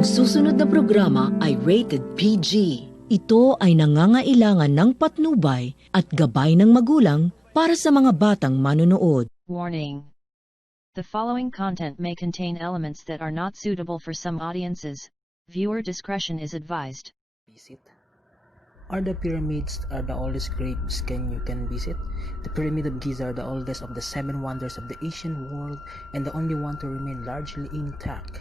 Ang susunod na programa ay rated PG. Ito ay nangangailangan ng patnubay at gabay ng magulang para sa mga batang manonood. Warning. The following content may contain elements that are not suitable for some audiences. Viewer discretion is advised. Visit. Are the pyramids are the oldest graves you can visit? The Pyramid of Giza are the oldest of the 7 wonders of the ancient world and the only one to remain largely intact.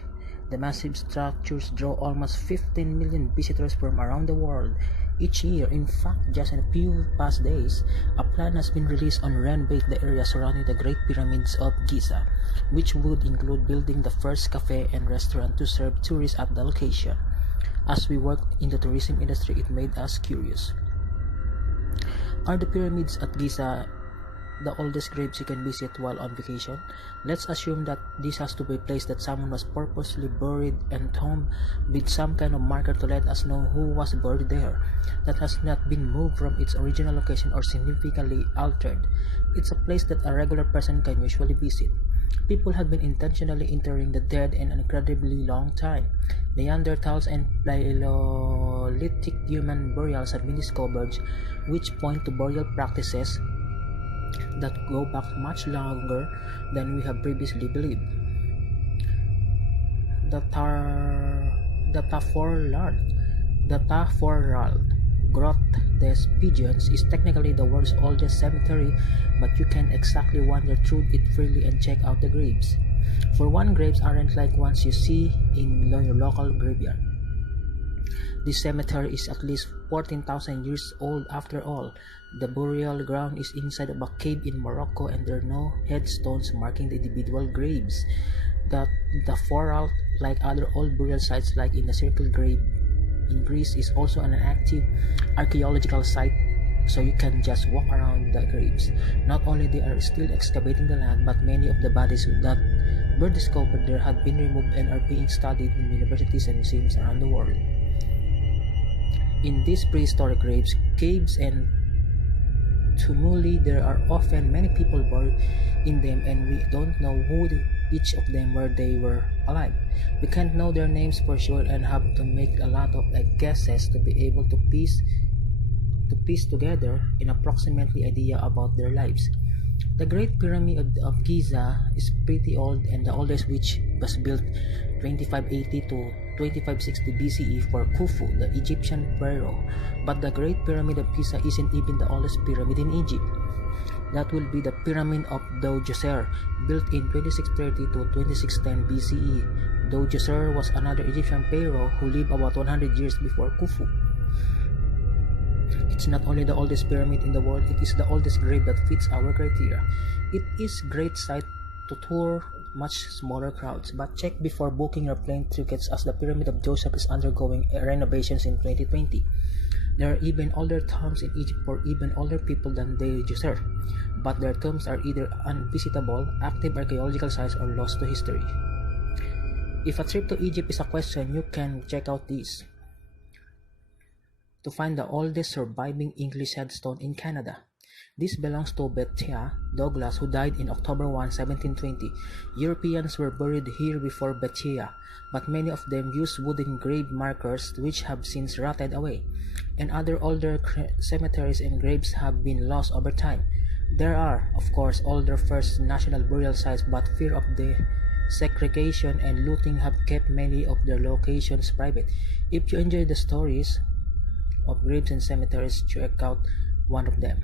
The massive structures draw almost 15 million visitors from around the world each year. In fact, just in a few past days, a plan has been released on renovate the area surrounding the Great Pyramids of Giza, which would include building the first cafe and restaurant to serve tourists at the location. As we worked in the tourism industry, it made us curious. Are the pyramids at Giza the oldest graves you can visit while on vacation? Let's assume that this has to be a place that someone was purposely buried and tombed with some kind of marker to let us know who was buried there, that has not been moved from its original location or significantly altered. It's a place that a regular person can usually visit. People have been intentionally interring the dead in an incredibly long time. Neanderthals and Paleolithic human burials have been discovered, which point to burial practices that go back much longer than we have previously believed. The Taforald Grotte des Pigeons is technically the world's oldest cemetery, but you can exactly wander through it freely and check out the graves. For one, graves aren't like ones you see in your local graveyard. This cemetery is at least 14,000 years old after all. The burial ground is inside of a cave in Morocco and there are no headstones marking the individual graves. The Foralt, like other old burial sites like in the Circle Grave in Greece, is also an active archaeological site, so you can just walk around the graves. Not only they are still excavating the land, but many of the bodies that were discovered there have been removed and are being studied in universities and museums around the world. In these prehistoric graves, caves, and tumuli, there are often many people buried in them, and we don't know who each of them were they were alive. We can't know their names for sure and have to make a lot of guesses to be able to piece together an approximately idea about their lives. The Great Pyramid of Giza is pretty old, and the oldest, which was built 2580 to 2560 BCE for Khufu, the Egyptian pharaoh. But the Great Pyramid of Giza isn't even the oldest pyramid in Egypt. That will be the Pyramid of Djoser, built in 2630 to 2610 BCE. Djoser was another Egyptian pharaoh who lived about 100 years before Khufu. It's not only the oldest pyramid in the world, it is the oldest grave that fits our criteria. It is a great sight to tour much smaller crowds, but check before booking your plane tickets as the Pyramid of Joseph is undergoing renovations in 2020. There are even older tombs in Egypt for even older people than Djoser, but their tombs are either unvisitable, active archaeological sites, or lost to history. If a trip to Egypt is a question, you can check out these. To find the oldest surviving English headstone in Canada. This belongs to Bethia Douglas, who died in October 1, 1720. Europeans were buried here before Bethia, but many of them used wooden grave markers which have since rotted away, and other older cemeteries and graves have been lost over time. There are, of course, older First National burial sites, but fear of the segregation and looting have kept many of their locations private. If you enjoy the stories of graves and cemeteries, check out one of them.